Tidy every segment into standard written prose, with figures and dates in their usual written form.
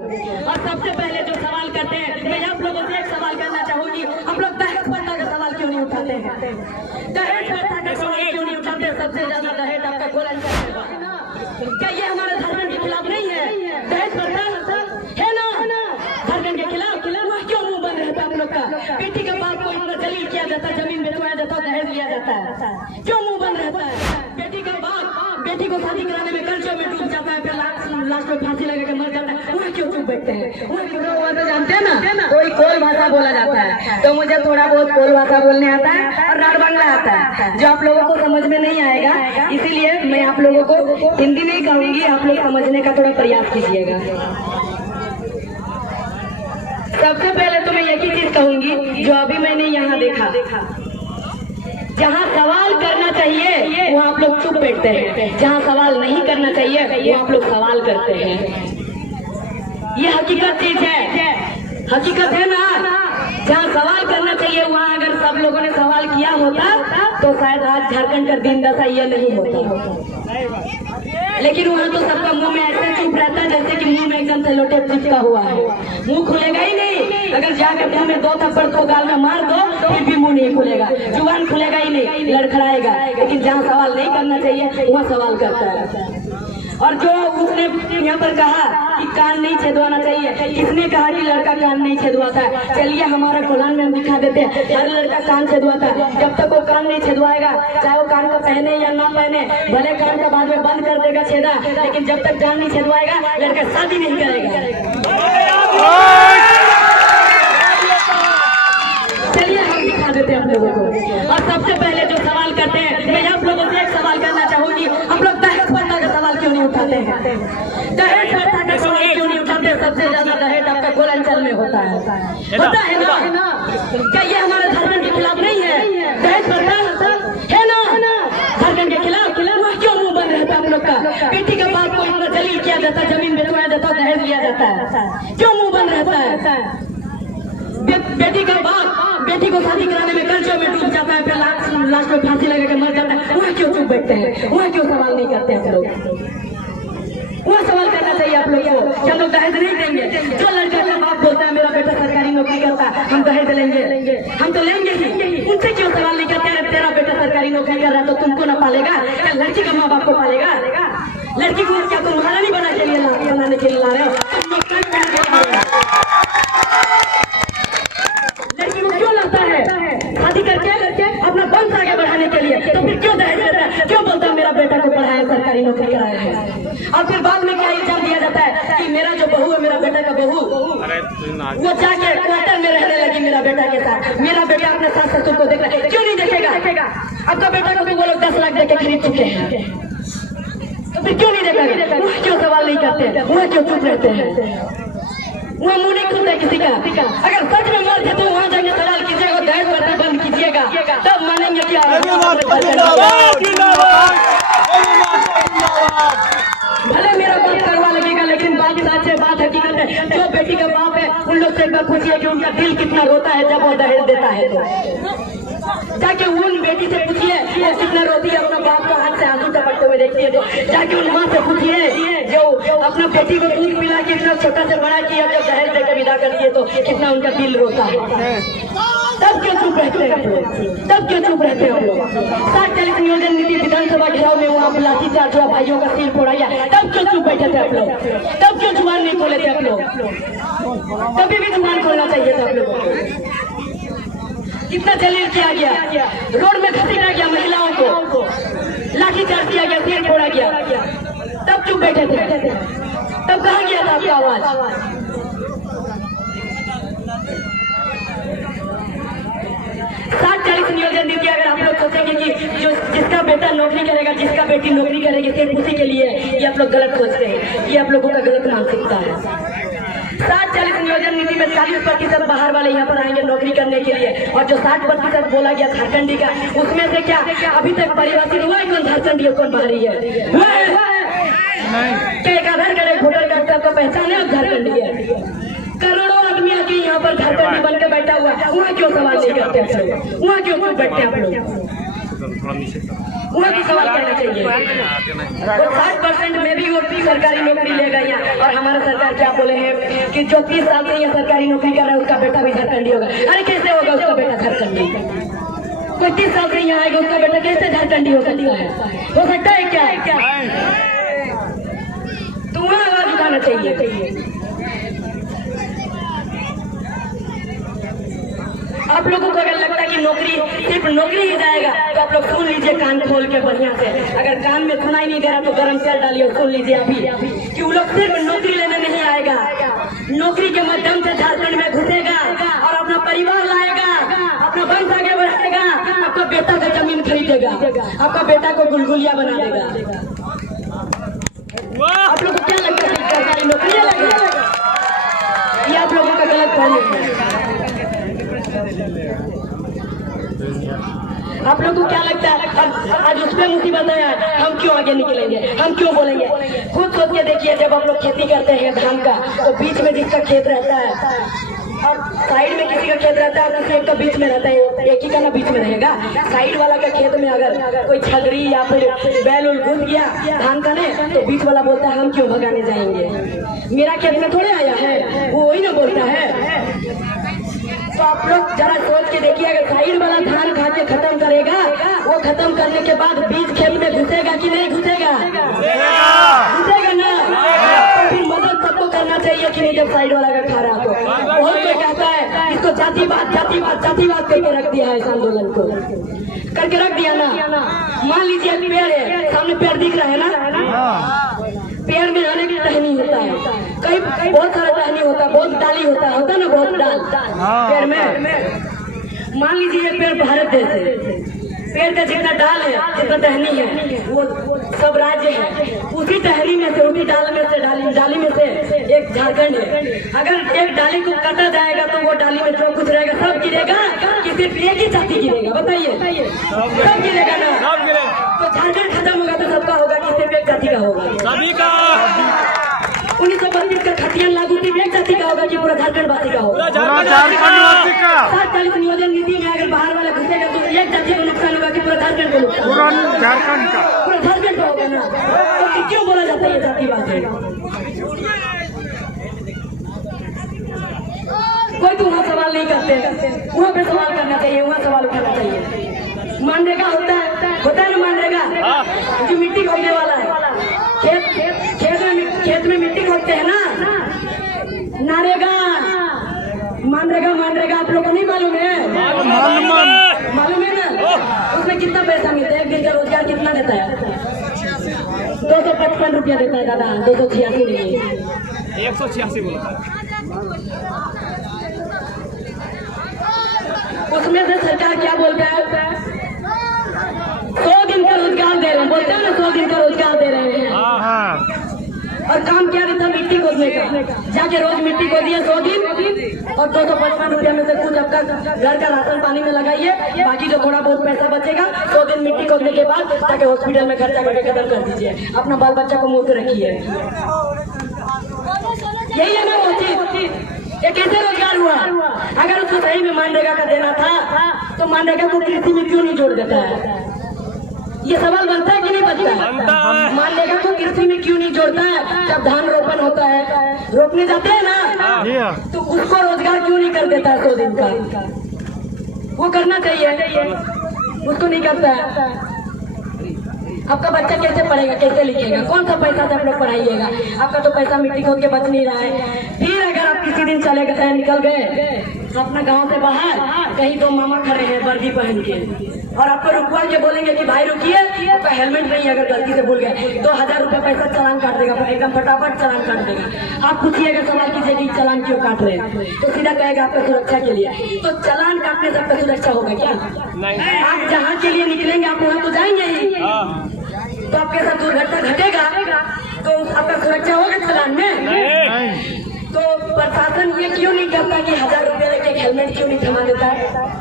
और सबसे पहले जो सवाल करते हैं, मैं आप लोगों से एक सवाल करना चाहूंगी, हम लोग दहेज प्रथा का सवाल क्यों नहीं उठाते हैं? दहेज प्रथा का सवाल क्यों नहीं उठाते? सबसे ज्यादा दहेज आपका गोलन चलेगा। क्या ये हमारे धर्म के खिलाफ नहीं है? दहेज प्रथा है ना धर्म के खिलाफ? वह क्यों मुंह बंद रहता है हम लोग का? बेटी के बाप को इतना जलील किया जाता है, जमीन बेचवाया जाता है, दहेज लिया जाता है, क्यों मुंह बंद रहता है? बेटी का बाप बेटी को शादी कराने में कर्जों में डूब जाता है, फिर लास्ट में फांसी लगा के मर जाता है, वह क्यों चुप बैठते हैं? वह तो जानते हैं ना, कोई कोल भाषा बोला जाता है, तो मुझे थोड़ा बहुत कोल भाषा बोलने आता है और राड़ बांग्ला आता है, जो आप लोगों को समझ में नहीं आएगा, इसीलिए मैं आप लोगों को हिंदी नहीं कहूंगी, आप लोग समझने का थोड़ा प्रयास कीजिएगा। सबसे पहले तो मैं एक ही चीज कहूंगी, जो अभी मैंने यहाँ देखा, जहाँ सवाल करना चाहिए वहाँ आप लोग चुप बैठते हैं, जहाँ सवाल नहीं करना चाहिए वहाँ आप लोग सवाल करते हैं। ये हकीकत चीज है, हकीकत है ना। जहाँ सवाल करना चाहिए वहाँ अगर सब लोगों ने सवाल किया होता तो शायद आज झारखंड का दिन दशा ये नहीं होता, लेकिन वहाँ तो सबका मुंह में ऐसे चुप रहता है जैसे कि मुंह में एकदम से लोटे चिपका हुआ है, मुंह खुलेगा ही नहीं। अगर जाकर मुंह में 2 थप्पड़ तो गाल में मार दो फिर भी मुंह नहीं खुलेगा, जुबान खुलेगा ही नहीं, लड़खड़ाएगा। लेकिन जहाँ सवाल नहीं करना चाहिए वहाँ सवाल करता है। और जो उसने यहाँ पर कहा कि कान नहीं छेदवाना चाहिए, किसने कहा कि लड़का कान नहीं छेदवाता है? चलिए हमारा कुरान में हम दिखा देते हैं, हर लड़का कान छेदवाता है। जब तक वो कान नहीं छेदवाएगा, चाहे वो कान का पहने या ना पहने, भले कान का बाद में बंद कर देगा छेदा, लेकिन जब तक कान नहीं छेदवाएगा लड़का शादी नहीं करेगा। चलिए हम दिखा देते हैं आप लोगों को। और सबसे पहले जो सवाल करते हैं, मैं आप लोगों से एक सवाल करना चाहूंगी, हम लोग दहेज प्रथा का सवाल क्यों नहीं उठाते हैं? दहेज प्रथा का सवाल क्यों नहीं उठाते? सबसे ज्यादा दहेज आपका गोलांचल में होता है ना। क्या ये हमारे धर्म के खिलाफ नहीं है? दहेज प्रथा है ना धर्म के खिलाफ? वह क्यों मुंह बंद रहता है हम लोग का? बेटी के बाप को इतना जलील किया जाता है, जमीन बेचवाया जाता है, दहेज लिया जाता है, क्यों मुंह बंद रहता है? बेटी का बाप बेटी को शादी कराने में कर्जों में डूब जाता है, फिर लास्ट में फांसी लगा के मर जाता है, वह क्यों चुप बैठते हैं? वह क्यों सवाल नहीं करते हैं आप लोग? वह सवाल करना चाहिए आप लोग को कि हम लोग दहेज नहीं देंगे। जो लड़का का बाप बोलता है मेरा बेटा सरकारी नौकरी करता है, हम दहेज लेंगे, हम तो लेंगे ही, उनसे क्यों सवाल नहीं करते हैं? तेरा बेटा सरकारी नौकरी कर रहा है तो तुमको ना पालेगा क्या? लड़की का माँ बाप को पालेगा? लड़की को क्या तुम महारानी बनाने के लिए ला रहे हो? लड़की को क्यों लाता है? शादी करके अपना वंश आगे बढ़ाने के लिए, तो फिर क्यों दहेज देता है? क्यों बोलता है मेरा बेटा को पढ़ाया, सरकारी नौकरी कराया है? और फिर बाद में क्या इल्जाम दिया जाता है कि मेरा जो बहू है, मेरा बेटा का बहू, वो जाके क्वार्टर में रहने लगी मेरा बेटा के साथ। मेरा बेटा अपने सास ससुर को देख रहा है, क्यों नहीं देखेगा? आपका बेटा को भी वो लोग 10 लाख देके खरीद चुके हैं, तो फिर क्यों नहीं देखेगा? वह क्यों सवाल नहीं करते? वह क्यों चुप रहते हैं? वह मुंह नहीं खुलता किसी का। अगर सच में मर थे तो वहाँ जाके सवाल कीजिएगा, दहेज प्रथा बंद कीजिएगा, तब मानेंगे क्या? भले मेरा बात करवा लगेगा, लेकिन बात सच है, बात हकीकत है। जो बेटी का बाप है उन लोग से एक बार पूछिए कि उनका दिल कितना रोता है जब वो दहेज देता है, तो जाके उन बेटी से पूछिए वो कितना रोती है, अपना बाप को हाथ से आंसू टपकते हुए देखती है। जाके उन माँ से पूछिए जो अपना बेटी को दूध पिला के इतना छोटा से बड़ा किया, जब दहेज देकर विदा कर दिए तो कितना उनका दिल रोता है। तब क्यों चुप रहते हैं? तब क्यों चुप रहते हैं हम लोग? 60-40 नियोजन नीति विधानसभा घेराव में वहाँ पर लाठीचार्ज हुआ, भाइयों का सिर फोड़ा गया, तब क्यों चुप बैठे थे आप लोग? तब क्यों जुबान नहीं खोले थे आप लोग? कभी भी जुबान खोलना चाहिए था आप लोगों को। कितना जलील किया गया, रोड में घसीटा गया महिलाओं को, लाठीचार्ज किया गया, सिर फोड़ा गया, तब चुप बैठे थे? तब कहाँ गया था आपका आवाज? 60-40 नियोजन नीति अगर आप लोग सोचेंगे कि जो जिसका बेटा नौकरी करेगा, जिसका बेटी नौकरी करेगी सिर्फ उसी के लिए, ये आप लोग गलत सोचते हैं, ये आप लोगों का गलत मानसिकता है। 60-40 नियोजन नीति में 40% बाहर वाले यहाँ पर आएंगे नौकरी करने के लिए, और जो 60% बोला गया झारखंडी का, उसमें से क्या अभी तक परिवर्तित हुआ है? कौन झारखंडी है, कौन बाहरी है? क्या एक आधार कार्ड वोटर कार्ड आपका पहचान है? आप झारखंडी है। करोड़ों आदमी आके यहाँ पर झारखंडी बन के बैठा हुआ है, वहाँ क्यों सवाल नहीं करते आप लोग? वहाँ क्यों बैठते आप लोग? वहाँ की सवाल करना चाहिए। वो 60% में भी वो सरकारी नौकरी लेगा यहाँ, और हमारा सरकार क्या बोले हैं कि जो 30 साल से यहाँ सरकारी नौकरी कर रहा है उसका बेटा भी झारखंडी होगा। अरे कैसे होगा उसका बेटा झारखंडी? कोई 30 साल से यहाँ आएगा उसका बेटा कैसे झारखंडी हो सकता है? हो सकता है क्या? तो वहाँ आवाज उठाना चाहिए। आप लोगों को अगर लगता है कि नौकरी सिर्फ नौकरी ही जाएगा तो आप लोग सुन लीजिए कान खोल के बढ़िया से। अगर कान में सुनाई नहीं दे रहा तो गर्म तेल डालिए और सुन लीजिए अभी कि वो लोग सिर्फ नौकरी लेने नहीं आएगा, नौकरी के माध्यम से झारखंड में घुसेगा और अपना परिवार लाएगा, अपना वंश आगे बढ़ाएगा, आपका बेटा का जमीन खरीदेगा, आपका बेटा को गुलगुलिया बना देगा। आप लोग को क्या लगता है सरकारी नौकरी लगेगा? ये आप लोगों का गलत फहमी है। आप लोग को क्या लगता है आज उसमें मुसीबत है, हम क्यों आगे निकलेंगे, हम क्यों बोलेंगे? खुद सोच के देखिए, जब आप लोग खेती करते हैं धान का तो बीच में जिसका खेत रहता है और साइड में किसी का खेत रहता है और किसी एक का बीच में रहता है, एक ही का ना बीच में रहेगा। साइड वाला का खेत में अगर कोई छगरी या फिर बैल उल घुस गया धान का ने तो बीच वाला बोलता है हम क्यों भगाने जाएंगे, मेरा खेत में थोड़े आया है, वो वही ना बोलता है। तो आप लोग जरा सोच के देखिए, अगर साइड वाला धान खा के खत्म करेगा, वो खत्म करने के बाद बीज खेत में घुसेगा कि नहीं घुसेगा? घुसेगा ना। तो फिर मदद सबको करना चाहिए कि नहीं? जब साइड वाला का खा रहा तो बहुत कोई कहता है इसको जातिवाद जातिवाद जातिवाद करके रख दिया है, इस आंदोलन को करके रख दिया ना। मान लीजिए पेड़ है, सामने पेड़ दिख रहा है ना, पेड़ में अनेक टहनी होता है, कई बहुत सारा टहनी होता है, बहुत डाली होता है ना, बहुत डाल पेड़ में। मान लीजिए ये पेड़ भारत देश है, पेड़ का जितना डाल है जितना टहनी है वो सब राज्य है, उसी टहनी में से उसी डाल में से डाली में से एक झारखंड है। अगर एक डाली को काटा जाएगा तो वो डाली में जो कुछ रहेगा सब गिरेगा कि सिर्फ एक ही जाति गिरेगा? बताइए, सब गिरेगा ना। तो झारखंड खत्म होगा तो सबका होगा कि सिर्फ एक जाति का होगा? 1932 का खतियान लागू सिर्फ एक जाति का होगा कि पूरा झारखंड वासी का होगा? 40 नियोजन नीति में अगर बाहर वाला घुसेगा तो एक जाति को नुकसान होगा कि पूरा झारखंड को नुकसान? पूरा झारखंड का होगा ना। तो क्यों बोला जाता है ये जातिवाद है? कोई तो वहाँ सवाल नहीं करते, वहाँ पे सवाल करना चाहिए, वहाँ सवाल उठाना चाहिए। मनरेगा होता है ना, मनरेगा जो मिट्टी खोदने वाला है, खेत में मिट्टी खोदते हैं ना, नारेगा मनरेगा आप लोग को नहीं मालूम है? मालूम है ना? उसमें कितना पैसा मिलता है? एक दिन का रोजगार कितना देता है? 255 रुपया देता है दादा, 286 नहीं, 186 बोला। उसमें से सरकार क्या बोलता है? 100 दिन का रोजगार दे रहे हैं, बोलते हैं ना 100 दिन का रोजगार दे रहे हैं। और काम क्या रहता है? मिट्टी खोदने का। जाके रोज मिट्टी खोदिए 100 दिन और 255 रुपया में से कुछ आपका घर का राशन पानी में लगाइए, बाकी जो थोड़ा बहुत पैसा बचेगा 100 दिन मिट्टी खोदने के बाद जाके हॉस्पिटल में खर्चा करके खत्म कर दीजिए, अपना बाल बच्चा को मुफ्त रखिए। यही है ना वो चीज। ये कैसे रोजगार हुआ? अगर उसको सही में मनरेगा का देना था तो मनरेगा को कृषि में क्यों नहीं जोड़ देता है? ये सवाल बनता है कि नहीं बनता है? मनरेगा को कृषि में क्यों नहीं जोड़ता है? जब धान रोपन होता है, रोपने जाते हैं ना, तो उसको रोजगार क्यों नहीं कर देता है 100 दिन का? वो करना चाहिए, उसको नहीं करता है। आपका बच्चा कैसे पढ़ेगा, कैसे लिखेगा, कौन सा पैसा से आप लोग पढ़ाइएगा? आपका तो पैसा मिट्टी खोद के बच नहीं रहा है। फिर अगर आप किसी दिन चले गए, निकल गए अपना गांव से बाहर, कहीं दो मामा खड़े हैं वर्दी पहन के और आपको रुकवा के बोलेंगे कि भाई रुकिए, आपका हेलमेट नहीं, अगर गलती से भूल गए 2000 रुपये पैसा चालान काट देगा, एकदम फटाफट चालान काट देगा। आप पूछिएगा, सवाल कीजिए कि चालान क्यों काट रहे हैं, तो सीधा कहेगा आपका सुरक्षा के लिए। तो चालान काटने से आपका सुरक्षा होगा क्या? आप जहाँ के लिए निकलेंगे आप वहाँ तो जाएंगे ही, तो आपके साथ दुर्घटना घटेगा तो आपका सुरक्षा होगा चालान में? तो प्रशासन ये क्यों नहीं करता कि 1000 रुपये लेके हेलमेट क्यों नहीं थमा देता है?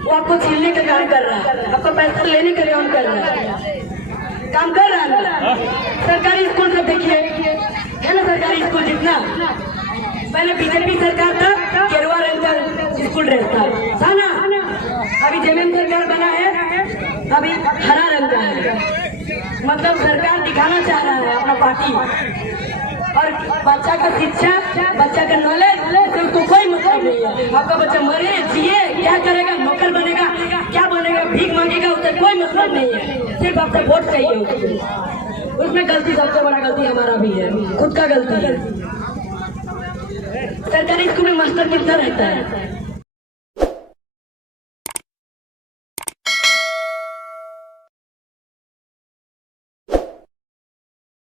वो आपको छीनने का काम कर रहा है, आपका पैसा लेने का काम कर रहा है, काम कर रहा है ना। सरकारी स्कूल सब देखिए, है ना, सरकारी स्कूल जितना पहले बीजेपी सरकार था, केरवा रंग का स्कूल रहता था ना, अभी जमीन सरकार बना है अभी हरा रंग का है, मतलब सरकार दिखाना चाह रहा है अपना पार्टी। और बच्चा का शिक्षा, बच्चा का नॉलेज तो कोई मतलब नहीं है। आपका बच्चा मरे जिए क्या करेगा, नौकर बनेगा क्या बनेगा, भीख मांगेगा, उससे कोई मतलब नहीं है। सिर्फ आपसे वोट चाहिए उसको। उसमें गलती सबसे बड़ा गलती हमारा भी है, खुद का गलती है। सरकारी स्कूल में मास्टर कितना रहता है?